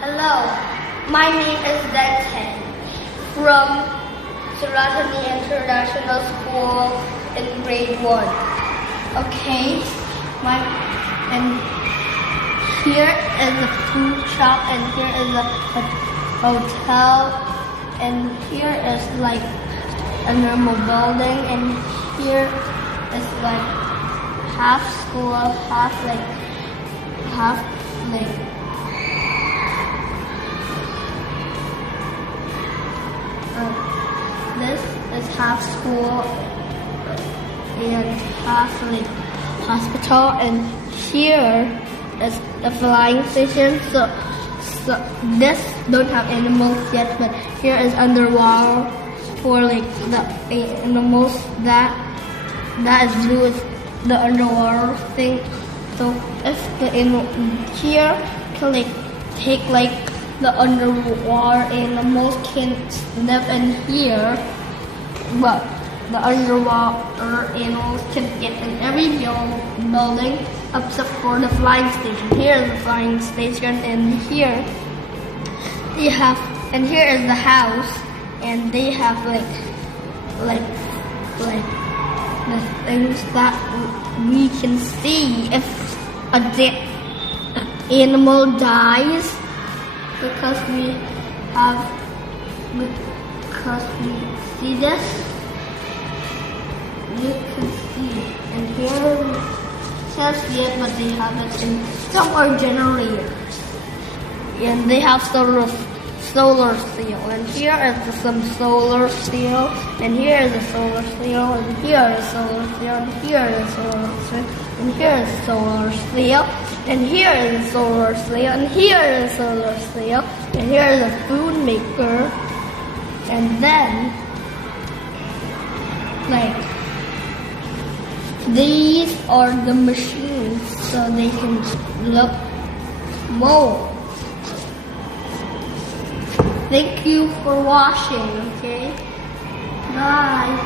Hello, my name is Dente from Suratani International School in grade 1. Okay, and here is a food shop, and here is a hotel, and here is like a normal building, and here is like half school, half like this is half school and half like hospital, and here is the flying station. So this don't have animals yet, but here is underwater for like the animals. That is blue is the underwater thing. So if the here can like take like the underwater animals can live in here, but the underwater animals can get in every building except for the flying station. Here is the flying station, and here they have, and here is the house, and they have like the things that we can see if a dead animal dies, because we see this. You can see, and here we can't see it, but they have it in some are generators, and they have solar cell, and here is some solar cell, and here is a solar cell, and here is solar cell, and here is solar cell, and here is solar cell, and here is solar cell, and here is solar cell, and here is a food maker, and then like these are the machines, so they can look more. Thank you for watching, okay? Bye.